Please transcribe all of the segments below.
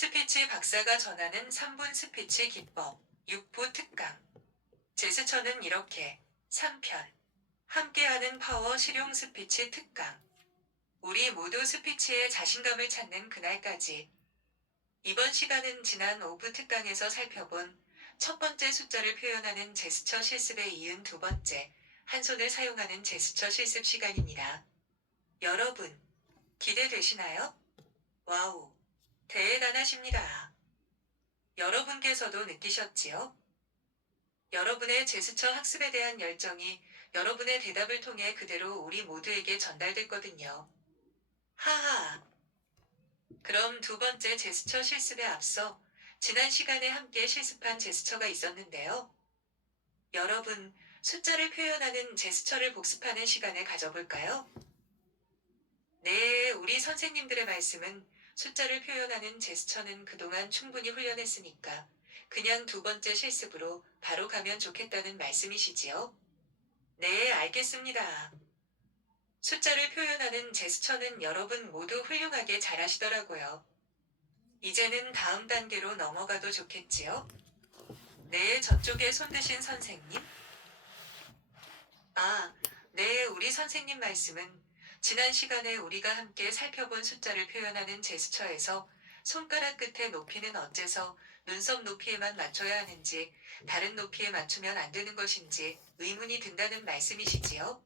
스피치 박사가 전하는 3분 스피치 기법 6부 특강. 제스처는 이렇게 3편. 함께하는 파워 실용 스피치 특강. 우리 모두 스피치에 자신감을 찾는 그날까지. 이번 시간은 지난 5부 특강에서 살펴본 첫 번째 숫자를 표현하는 제스처 실습에 이은 두 번째, 한 손을 사용하는 제스처 실습 시간입니다. 여러분, 기대되시나요? 와우, 대단하십니다. 여러분께서도 느끼셨지요? 여러분의 제스처 학습에 대한 열정이 여러분의 대답을 통해 그대로 우리 모두에게 전달됐거든요. 하하. 그럼 두 번째 제스처 실습에 앞서 지난 시간에 함께 실습한 제스처가 있었는데요. 여러분, 숫자를 표현하는 제스처를 복습하는 시간을 가져볼까요? 네, 우리 선생님들의 말씀은 숫자를 표현하는 제스처는 그동안 충분히 훈련했으니까 그냥 두 번째 실습으로 바로 가면 좋겠다는 말씀이시지요? 네, 알겠습니다. 숫자를 표현하는 제스처는 여러분 모두 훌륭하게 잘하시더라고요. 이제는 다음 단계로 넘어가도 좋겠지요? 네, 저쪽에 손 드신 선생님? 아, 네, 우리 선생님 말씀은 지난 시간에 우리가 함께 살펴본 숫자를 표현하는 제스처에서 손가락 끝에 높이는 어째서 눈썹 높이에만 맞춰야 하는지 다른 높이에 맞추면 안 되는 것인지 의문이 든다는 말씀이시지요?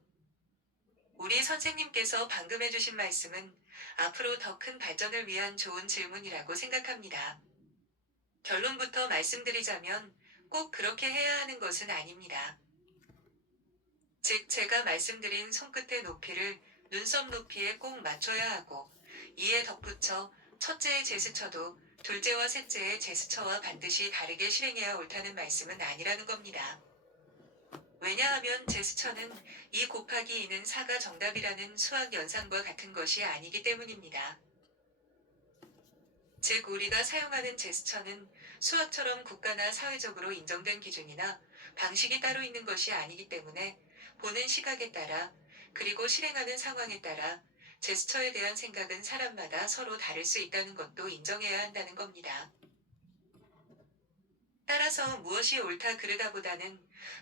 우리 선생님께서 방금 해주신 말씀은 앞으로 더 큰 발전을 위한 좋은 질문이라고 생각합니다. 결론부터 말씀드리자면 꼭 그렇게 해야 하는 것은 아닙니다. 즉, 제가 말씀드린 손끝의 높이를 눈썹 높이에 꼭 맞춰야 하고, 이에 덧붙여 첫째의 제스처도 둘째와 셋째의 제스처와 반드시 다르게 실행해야 옳다는 말씀은 아니라는 겁니다. 왜냐하면 제스처는 2 곱하기 2는 4가 정답이라는 수학 연산과 같은 것이 아니기 때문입니다. 즉, 우리가 사용하는 제스처는 수학처럼 국가나 사회적으로 인정된 기준이나 방식이 따로 있는 것이 아니기 때문에 보는 시각에 따라 그리고 실행하는 상황에 따라 제스처에 대한 생각은 사람마다 서로 다를 수 있다는 것도 인정해야 한다는 겁니다. 따라서 무엇이 옳다 그르다보다는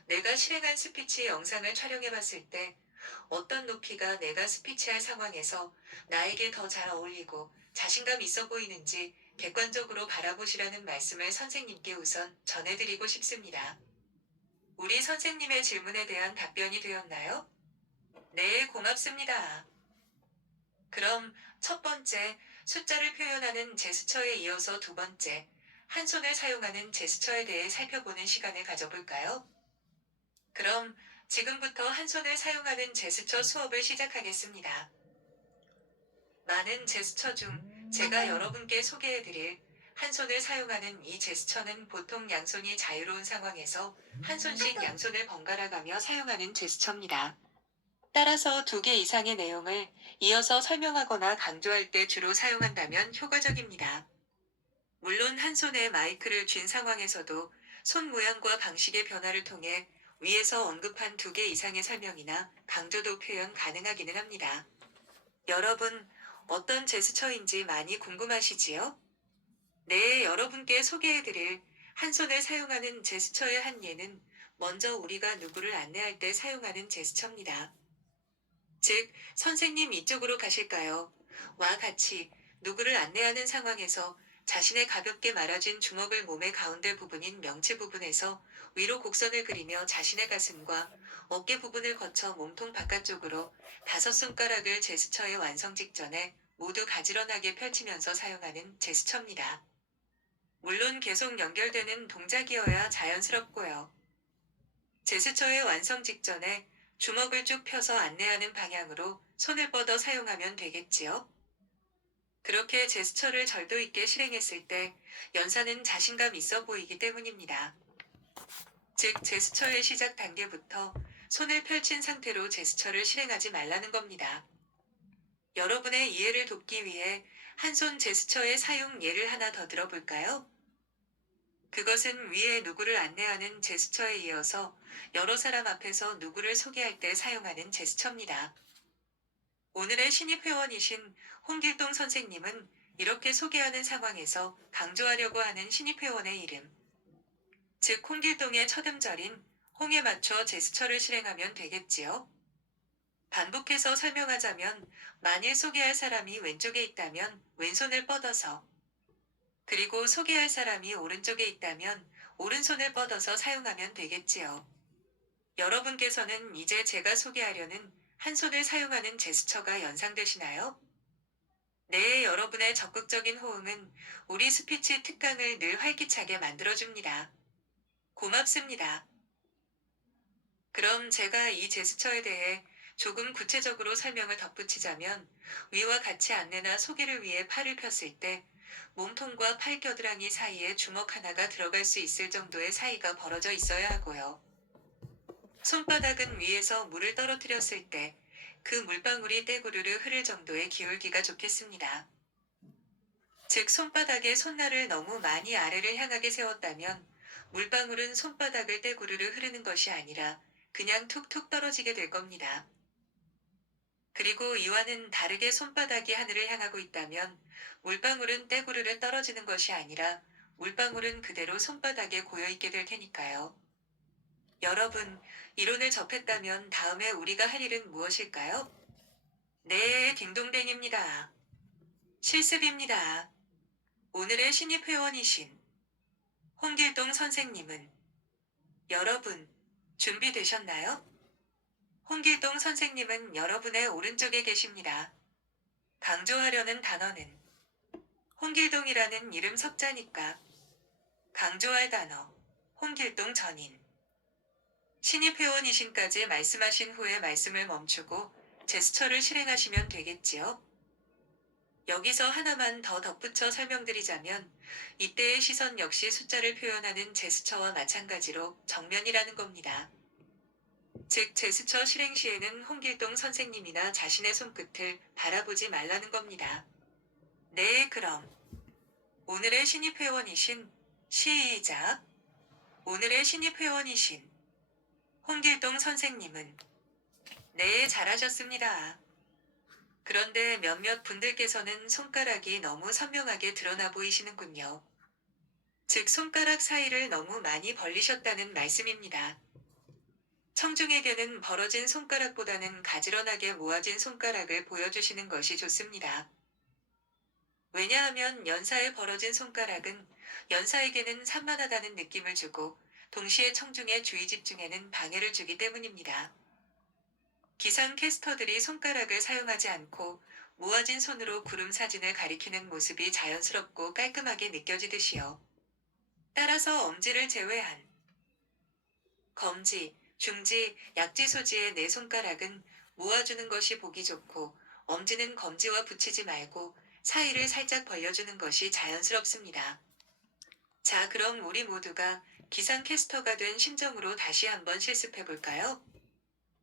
내가 실행한 스피치 영상을 촬영해봤을 때 어떤 높이가 내가 스피치할 상황에서 나에게 더 잘 어울리고 자신감 있어 보이는지 객관적으로 바라보시라는 말씀을 선생님께 우선 전해드리고 싶습니다. 우리 선생님의 질문에 대한 답변이 되었나요? 네, 고맙습니다. 그럼 첫 번째, 숫자를 표현하는 제스처에 이어서 두 번째, 한 손을 사용하는 제스처에 대해 살펴보는 시간을 가져볼까요? 그럼 지금부터 한 손을 사용하는 제스처 수업을 시작하겠습니다. 많은 제스처 중 제가 여러분께 소개해드릴 한 손을 사용하는 이 제스처는 보통 양손이 자유로운 상황에서 한 손씩 양손을 번갈아 가며 사용하는 제스처입니다. 따라서 두 개 이상의 내용을 이어서 설명하거나 강조할 때 주로 사용한다면 효과적입니다. 물론 한 손에 마이크를 쥔 상황에서도 손 모양과 방식의 변화를 통해 위에서 언급한 두 개 이상의 설명이나 강조도 표현 가능하기는 합니다. 여러분, 어떤 제스처인지 많이 궁금하시지요? 네, 여러분께 소개해드릴 한 손을 사용하는 제스처의 한 예는 먼저 우리가 누구를 안내할 때 사용하는 제스처입니다. 즉, 선생님 이쪽으로 가실까요? 와 같이 누구를 안내하는 상황에서 자신의 가볍게 말아진 주먹을 몸의 가운데 부분인 명치 부분에서 위로 곡선을 그리며 자신의 가슴과 어깨 부분을 거쳐 몸통 바깥쪽으로 5손가락을 제스처의 완성 직전에 모두 가지런하게 펼치면서 사용하는 제스처입니다. 물론 계속 연결되는 동작이어야 자연스럽고요. 제스처의 완성 직전에 주먹을 쭉 펴서 안내하는 방향으로 손을 뻗어 사용하면 되겠지요? 그렇게 제스처를 절도 있게 실행했을 때 연사는 자신감 있어 보이기 때문입니다. 즉, 제스처의 시작 단계부터 손을 펼친 상태로 제스처를 실행하지 말라는 겁니다. 여러분의 이해를 돕기 위해 한 손 제스처의 사용 예를 하나 더 들어볼까요? 그것은 위에 누구를 안내하는 제스처에 이어서 여러 사람 앞에서 누구를 소개할 때 사용하는 제스처입니다. 오늘의 신입 회원이신 홍길동 선생님은 이렇게 소개하는 상황에서 강조하려고 하는 신입회원의 이름, 즉 홍길동의 첫 음절인 홍에 맞춰 제스처를 실행하면 되겠지요. 반복해서 설명하자면 만일 소개할 사람이 왼쪽에 있다면 왼손을 뻗어서, 그리고 소개할 사람이 오른쪽에 있다면 오른손을 뻗어서 사용하면 되겠지요. 여러분께서는 이제 제가 소개하려는 한 손을 사용하는 제스처가 연상되시나요? 네, 여러분의 적극적인 호응은 우리 스피치 특강을 늘 활기차게 만들어줍니다. 고맙습니다. 그럼 제가 이 제스처에 대해 조금 구체적으로 설명을 덧붙이자면, 위와 같이 안내나 소개를 위해 팔을 폈을 때 몸통과 팔 겨드랑이 사이에 주먹 하나가 들어갈 수 있을 정도의 사이가 벌어져 있어야 하고요. 손바닥은 위에서 물을 떨어뜨렸을 때 그 물방울이 떼구르르 흐를 정도의 기울기가 좋겠습니다. 즉 손바닥에 손날을 너무 많이 아래를 향하게 세웠다면 물방울은 손바닥을 떼구르르 흐르는 것이 아니라 그냥 툭툭 떨어지게 될 겁니다. 그리고 이와는 다르게 손바닥이 하늘을 향하고 있다면 물방울은 떼구르르 떨어지는 것이 아니라 물방울은 그대로 손바닥에 고여있게 될 테니까요. 여러분, 이론을 접했다면 다음에 우리가 할 일은 무엇일까요? 네, 딩동댕입니다. 실습입니다. 오늘의 신입 회원이신 홍길동 선생님은, 여러분, 준비되셨나요? 홍길동 선생님은 여러분의 오른쪽에 계십니다. 강조하려는 단어는 홍길동이라는 이름 석자니까 강조할 단어 홍길동 전인. 신입 회원이신까지 말씀하신 후에 말씀을 멈추고 제스처를 실행하시면 되겠지요. 여기서 하나만 더 덧붙여 설명드리자면 이때의 시선 역시 숫자를 표현하는 제스처와 마찬가지로 정면이라는 겁니다. 즉 제스처 실행 시에는 홍길동 선생님이나 자신의 손끝을 바라보지 말라는 겁니다. 네, 그럼 오늘의 신입 회원이신 시작. 오늘의 신입 회원이신 홍길동 선생님은, 네, 잘하셨습니다. 그런데 몇몇 분들께서는 손가락이 너무 선명하게 드러나 보이시는군요. 즉 손가락 사이를 너무 많이 벌리셨다는 말씀입니다. 청중에게는 벌어진 손가락보다는 가지런하게 모아진 손가락을 보여주시는 것이 좋습니다. 왜냐하면 연사에 벌어진 손가락은 연사에게는 산만하다는 느낌을 주고 동시에 청중의 주의 집중에는 방해를 주기 때문입니다. 기상 캐스터들이 손가락을 사용하지 않고 모아진 손으로 구름 사진을 가리키는 모습이 자연스럽고 깔끔하게 느껴지듯이요. 따라서 엄지를 제외한 검지, 중지, 약지 소지의 네 손가락은 모아주는 것이 보기 좋고 엄지는 검지와 붙이지 말고 사이를 살짝 벌려주는 것이 자연스럽습니다. 자, 그럼 우리 모두가 기상캐스터가 된 심정으로 다시 한번 실습해 볼까요?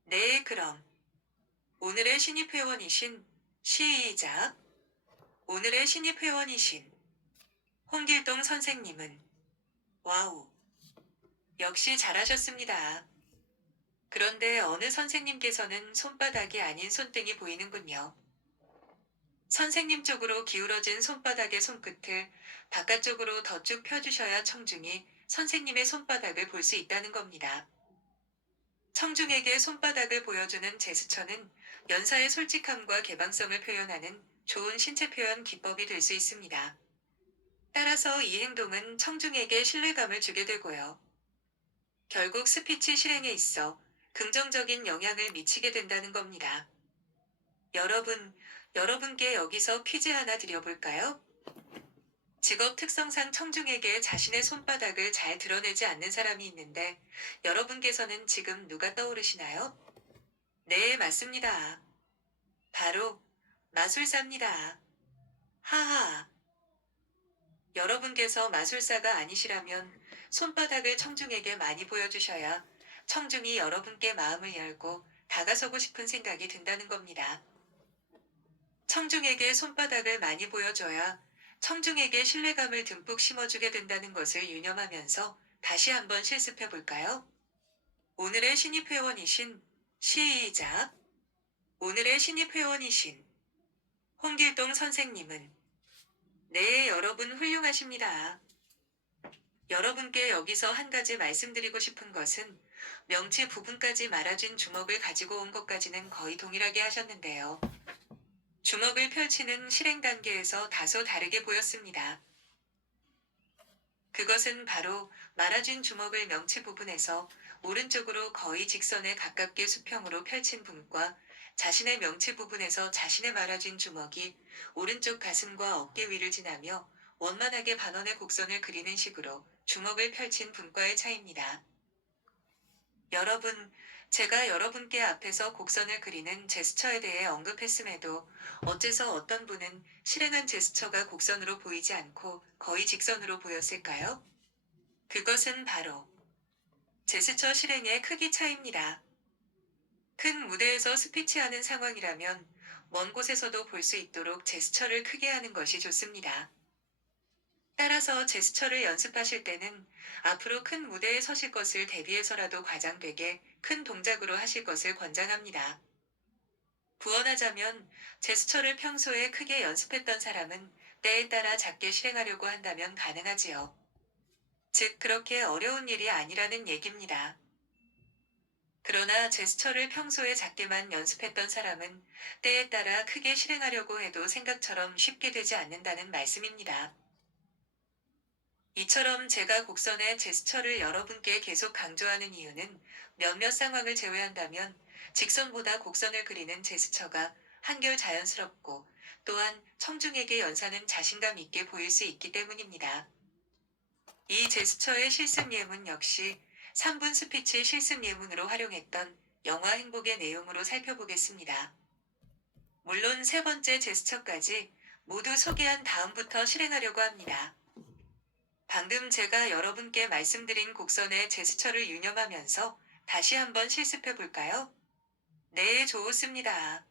네, 그럼 오늘의 신입 회원이신 시작. 오늘의 신입 회원이신 홍길동 선생님은, 와우, 역시 잘하셨습니다. 그런데 어느 선생님께서는 손바닥이 아닌 손등이 보이는군요. 선생님 쪽으로 기울어진 손바닥의 손끝을 바깥쪽으로 더 쭉 펴주셔야 청중이 선생님의 손바닥을 볼 수 있다는 겁니다. 청중에게 손바닥을 보여주는 제스처는 연사의 솔직함과 개방성을 표현하는 좋은 신체 표현 기법이 될 수 있습니다. 따라서 이 행동은 청중에게 신뢰감을 주게 되고요. 결국 스피치 실행에 있어 긍정적인 영향을 미치게 된다는 겁니다. 여러분께 여기서 퀴즈 하나 드려볼까요? 직업 특성상 청중에게 자신의 손바닥을 잘 드러내지 않는 사람이 있는데 여러분께서는 지금 누가 떠오르시나요? 네, 맞습니다. 바로 마술사입니다. 하하. 여러분께서 마술사가 아니시라면 손바닥을 청중에게 많이 보여주셔야 청중이 여러분께 마음을 열고 다가서고 싶은 생각이 든다는 겁니다. 청중에게 손바닥을 많이 보여줘야 청중에게 신뢰감을 듬뿍 심어주게 된다는 것을 유념하면서 다시 한번 실습해 볼까요? 오늘의 신입 회원이신 시작. 오늘의 신입 회원이신 홍길동 선생님은, 네, 여러분 훌륭하십니다. 여러분께 여기서 한 가지 말씀드리고 싶은 것은 명치 부분까지 말아준 주먹을 가지고 온 것까지는 거의 동일하게 하셨는데요. 주먹을 펼치는 실행 단계에서 다소 다르게 보였습니다. 그것은 바로 말아준 주먹을 명치 부분에서 오른쪽으로 거의 직선에 가깝게 수평으로 펼친 분과 자신의 명치 부분에서 자신의 말아준 주먹이 오른쪽 가슴과 어깨 위를 지나며 원만하게 반원의 곡선을 그리는 식으로 주먹을 펼친 분과의 차이입니다. 여러분, 제가 여러분께 앞에서 곡선을 그리는 제스처에 대해 언급했음에도 어째서 어떤 분은 실행한 제스처가 곡선으로 보이지 않고 거의 직선으로 보였을까요? 그것은 바로 제스처 실행의 크기 차이입니다. 큰 무대에서 스피치하는 상황이라면 먼 곳에서도 볼 수 있도록 제스처를 크게 하는 것이 좋습니다. 따라서 제스처를 연습하실 때는 앞으로 큰 무대에 서실 것을 대비해서라도 과장되게 큰 동작으로 하실 것을 권장합니다. 부언하자면 제스처를 평소에 크게 연습했던 사람은 때에 따라 작게 실행하려고 한다면 가능하지요. 즉, 그렇게 어려운 일이 아니라는 얘기입니다. 그러나 제스처를 평소에 작게만 연습했던 사람은 때에 따라 크게 실행하려고 해도 생각처럼 쉽게 되지 않는다는 말씀입니다. 이처럼 제가 곡선의 제스처를 여러분께 계속 강조하는 이유는 몇몇 상황을 제외한다면 직선보다 곡선을 그리는 제스처가 한결 자연스럽고 또한 청중에게 연사는 자신감 있게 보일 수 있기 때문입니다. 이 제스처의 실습 예문 역시 3분 스피치 실습 예문으로 활용했던 영화 행복의 내용으로 살펴보겠습니다. 물론 세 번째 제스처까지 모두 소개한 다음부터 실행하려고 합니다. 방금 제가 여러분께 말씀드린 곡선의 제스처를 유념하면서 다시 한번 실습해 볼까요? 네, 좋습니다.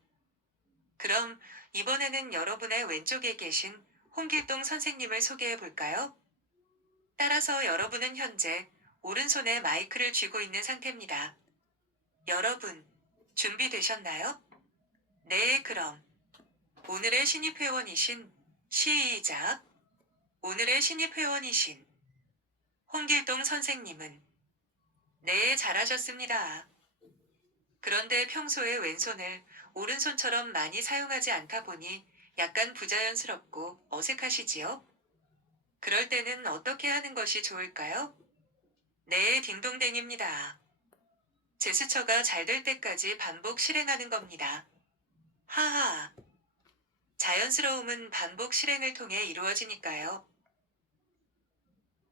그럼 이번에는 여러분의 왼쪽에 계신 홍길동 선생님을 소개해 볼까요? 따라서 여러분은 현재 오른손에 마이크를 쥐고 있는 상태입니다. 여러분, 준비되셨나요? 네, 그럼 오늘의 신입 회원이신 시작. 오늘의 신입 회원이신 홍길동 선생님은 네, 잘하셨습니다. 그런데 평소에 왼손을 오른손처럼 많이 사용하지 않다 보니 약간 부자연스럽고 어색하시지요? 그럴 때는 어떻게 하는 것이 좋을까요? 네, 딩동댕입니다. 제스처가 잘 될 때까지 반복 실행하는 겁니다. 하하. 자연스러움은 반복 실행을 통해 이루어지니까요.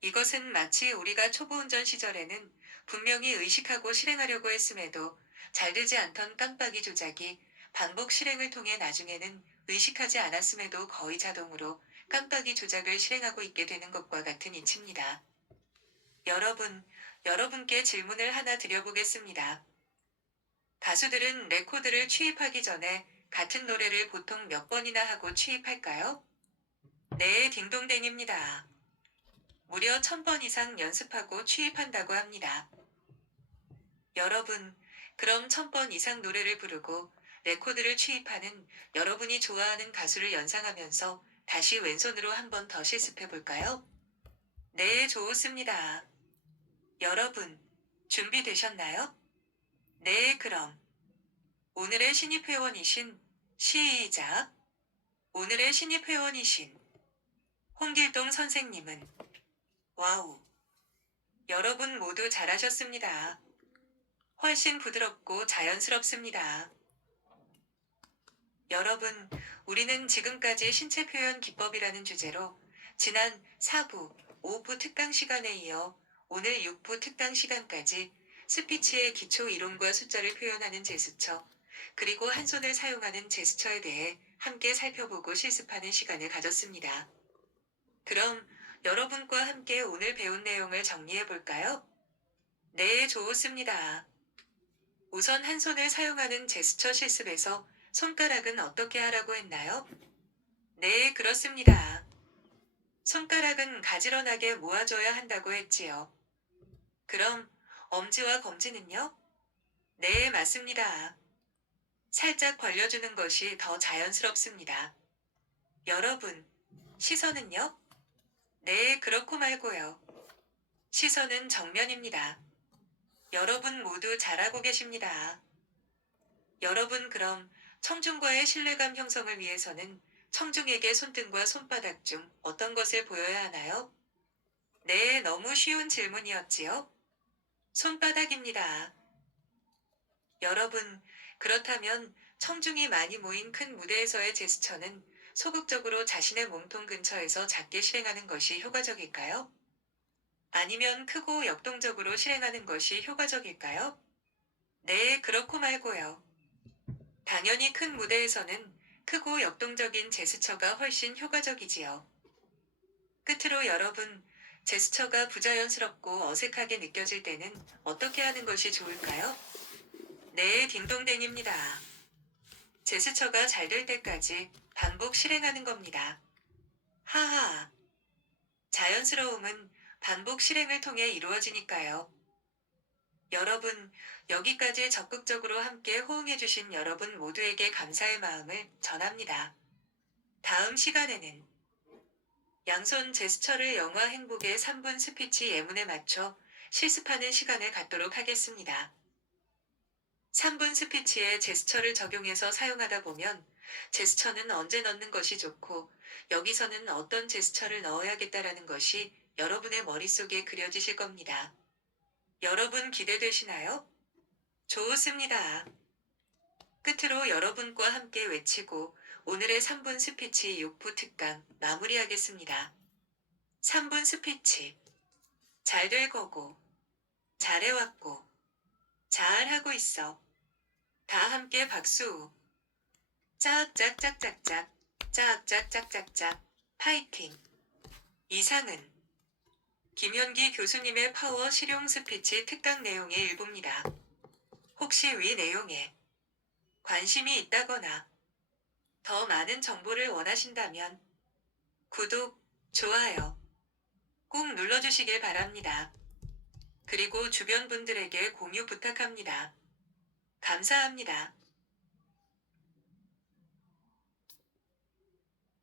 이것은 마치 우리가 초보 운전 시절에는 분명히 의식하고 실행하려고 했음에도 잘 되지 않던 깜빡이 조작이 반복 실행을 통해 나중에는 의식하지 않았음에도 거의 자동으로 깜빡이 조작을 실행하고 있게 되는 것과 같은 이치입니다. 여러분께 질문을 하나 드려보겠습니다. 가수들은 레코드를 취입하기 전에 같은 노래를 보통 몇 번이나 하고 취입할까요? 네, 딩동댕입니다. 무려 1000번 이상 연습하고 취입한다고 합니다. 여러분, 그럼 1000번 이상 노래를 부르고 레코드를 취입하는 여러분이 좋아하는 가수를 연상하면서 다시 왼손으로 한 번 더 실습해 볼까요? 네, 좋습니다. 여러분, 준비되셨나요? 네, 그럼 오늘의 신입 회원이신 시작. 오늘의 신입 회원이신 홍길동 선생님은 와우. 여러분 모두 잘하셨습니다. 훨씬 부드럽고 자연스럽습니다. 여러분, 우리는 지금까지 신체 표현 기법이라는 주제로 지난 4부, 5부 특강 시간에 이어 오늘 6부 특강 시간까지 스피치의 기초 이론과 숫자를 표현하는 제스처, 그리고 한 손을 사용하는 제스처에 대해 함께 살펴보고 실습하는 시간을 가졌습니다. 그럼 여러분과 함께 오늘 배운 내용을 정리해 볼까요? 네, 좋습니다. 우선 한 손을 사용하는 제스처 실습에서 손가락은 어떻게 하라고 했나요? 네, 그렇습니다. 손가락은 가지런하게 모아줘야 한다고 했지요. 그럼 엄지와 검지는요? 네, 맞습니다. 살짝 벌려주는 것이 더 자연스럽습니다. 여러분, 시선은요? 네, 그렇고 말고요. 시선은 정면입니다. 여러분 모두 잘하고 계십니다. 여러분 그럼 청중과의 신뢰감 형성을 위해서는 청중에게 손등과 손바닥 중 어떤 것을 보여야 하나요? 네, 너무 쉬운 질문이었지요? 손바닥입니다. 여러분, 그렇다면 청중이 많이 모인 큰 무대에서의 제스처는 소극적으로 자신의 몸통 근처에서 작게 실행하는 것이 효과적일까요? 아니면 크고 역동적으로 실행하는 것이 효과적일까요? 네, 그렇고 말고요. 당연히 큰 무대에서는 크고 역동적인 제스처가 훨씬 효과적이지요. 끝으로 여러분, 제스처가 부자연스럽고 어색하게 느껴질 때는 어떻게 하는 것이 좋을까요? 네, 딩동댕입니다. 제스처가 잘 될 때까지 반복 실행하는 겁니다. 하하. 자연스러움은 반복 실행을 통해 이루어지니까요. 여러분, 여기까지 적극적으로 함께 호응해주신 여러분 모두에게 감사의 마음을 전합니다. 다음 시간에는 양손 제스처를 영화 행복의 3분 스피치 예문에 맞춰 실습하는 시간을 갖도록 하겠습니다. 3분 스피치에 제스처를 적용해서 사용하다 보면 제스처는 언제 넣는 것이 좋고 여기서는 어떤 제스처를 넣어야겠다라는 것이 여러분의 머릿속에 그려지실 겁니다. 여러분 기대되시나요? 좋습니다. 끝으로 여러분과 함께 외치고 오늘의 3분 스피치 6부 특강 마무리하겠습니다. 3분 스피치. 잘 될 거고, 잘해왔고, 잘하고 있어. 다 함께 박수. 짝짝짝짝짝, 짝짝짝짝짝, 파이팅. 이상은 김현기 교수님의 파워 실용 스피치 특강 내용의 일부입니다. 혹시 위 내용에 관심이 있다거나 더 많은 정보를 원하신다면 구독, 좋아요 꼭 눌러주시길 바랍니다. 그리고 주변 분들에게 공유 부탁합니다. 감사합니다.